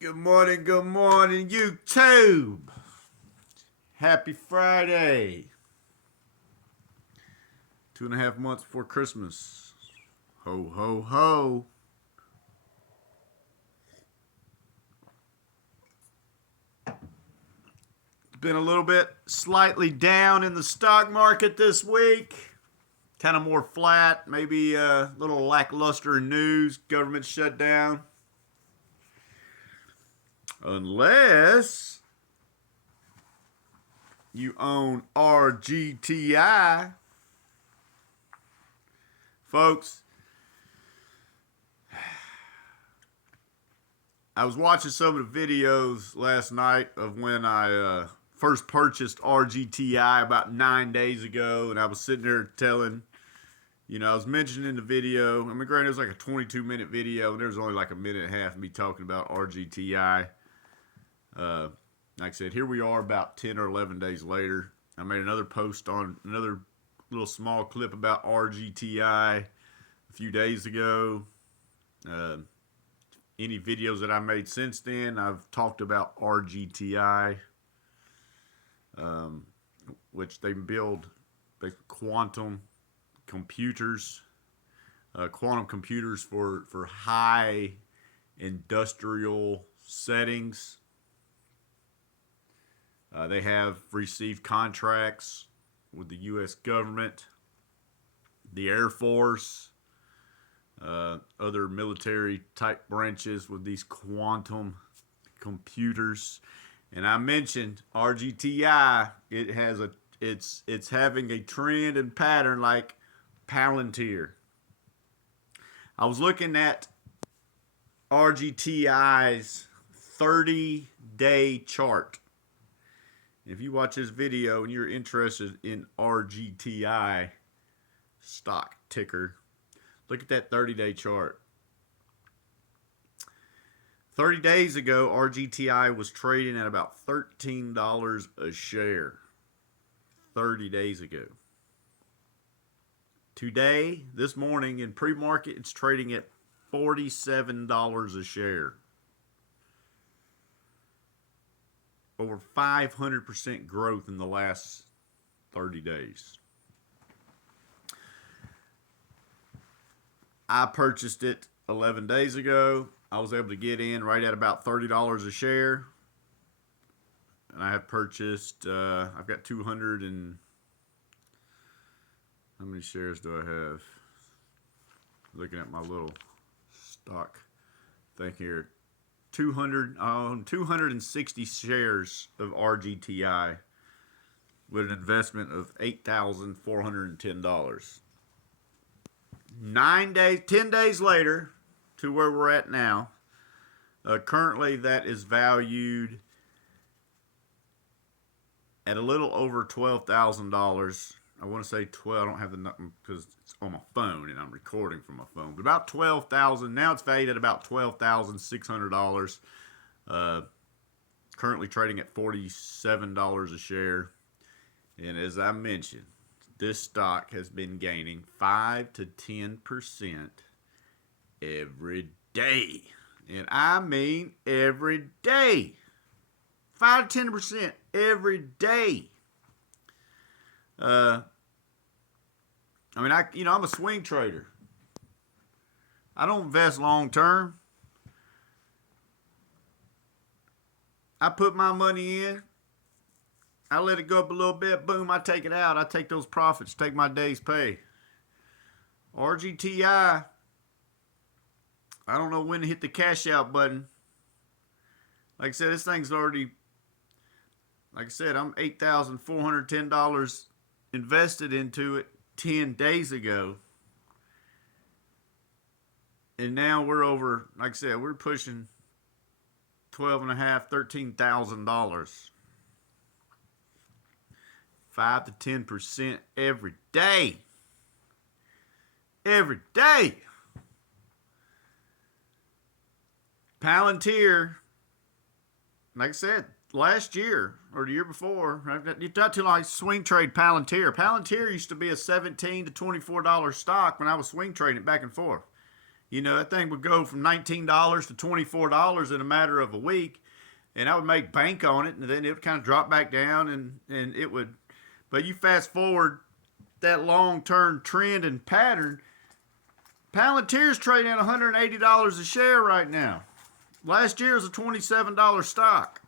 Good morning, YouTube. Happy Friday. 2.5 months before Christmas. Ho, ho, ho. Been a little bit slightly down in the stock market this week. Kind of more flat, maybe a little lackluster news. Government shut down. Unless you own RGTI. Folks, I was watching some of the videos last night of when I first purchased RGTI about 9 days ago, and I was sitting there telling, I was mentioning in the video, granted, it was like a 22-minute video, and there was only like a minute and a half of me talking about RGTI. Like I said, here we are about 10 or 11 days later. I made another post on another little small clip about RGTI a few days ago. Any videos that I made since then, I've talked about RGTI, which they build quantum computers for high industrial settings. They have received contracts with the U.S. government, the Air Force, other military type branches with these quantum computers. And I mentioned RGTI. It's having a trend and pattern like Palantir. I was looking at RGTI's 30-day chart. If you watch this video and you're interested in RGTI stock ticker, look at that 30-day chart. 30 days ago, RGTI was trading at about $13 a share. 30 days ago. Today, this morning in pre-market, it's trading at $47 a share. Over 500% growth in the last 30 days. I purchased it 11 days ago. I was able to get in right at about $30 a share. And I have purchased, I've got 200 and, how many shares do I have? Looking at my little stock thing here. 260 shares of RGTI with an investment of $8,410. 10 days later to where we're at now. Currently, that is valued at a little over $12,000. I want to say 12. I don't have the number because it's on my phone and I'm recording from my phone. But about 12,000. Now it's valued at about $12,600. Currently trading at $47 a share. And as I mentioned, this stock has been gaining 5 to 10% every day. And I mean every day. 5 to 10% every day. I'm a swing trader. I don't invest long term. I put my money in. I let it go up a little bit. Boom, I take it out. I take those profits, take my day's pay. RGTI, I don't know when to hit the cash out button. Like I said, this thing's already, like I said, I'm $8,410 invested into it 10 days ago. And now we're over, like I said, we're pushing $12,500, $13,000. 5 to 10% every day. Every day. Palantir, like I said, last year or the year before, not too long, swing trade Palantir. Palantir used to be a $17 to $24 stock when I was swing trading back and forth. You know, that thing would go from $19 to $24 in a matter of a week, and I would make bank on it, and then it would kind of drop back down, and it would. But you fast forward that long-term trend and pattern, Palantir's trading at $180 a share right now. Last year was a $27 stock,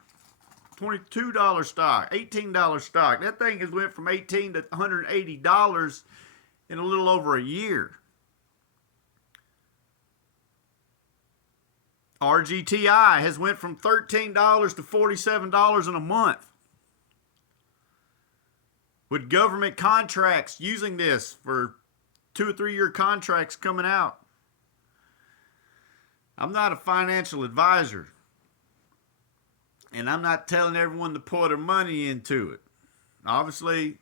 $22 stock, $18 stock. That thing has went from $18 to $180 in a little over a year. RGTI has went from $13 to $47 in a month. With government contracts using this for 2 or 3 year contracts coming out. I'm not a financial advisor, and I'm not telling everyone to pour their money into it. Obviously,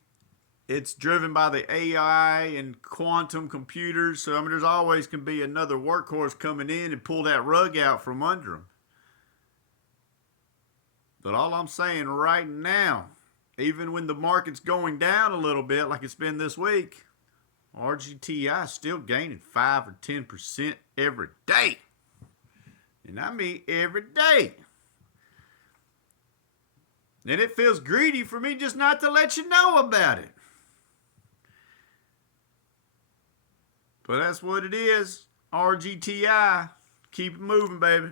it's driven by the AI and quantum computers, so I mean, there's always can be another workhorse coming in and pull that rug out from under them. But all I'm saying right now, even when the market's going down a little bit like it's been this week, RGTI is still gaining 5 or 10% every day. And I mean every day. And it feels greedy for me just not to let you know about it. But that's what it is. RGTI. Keep it moving, baby.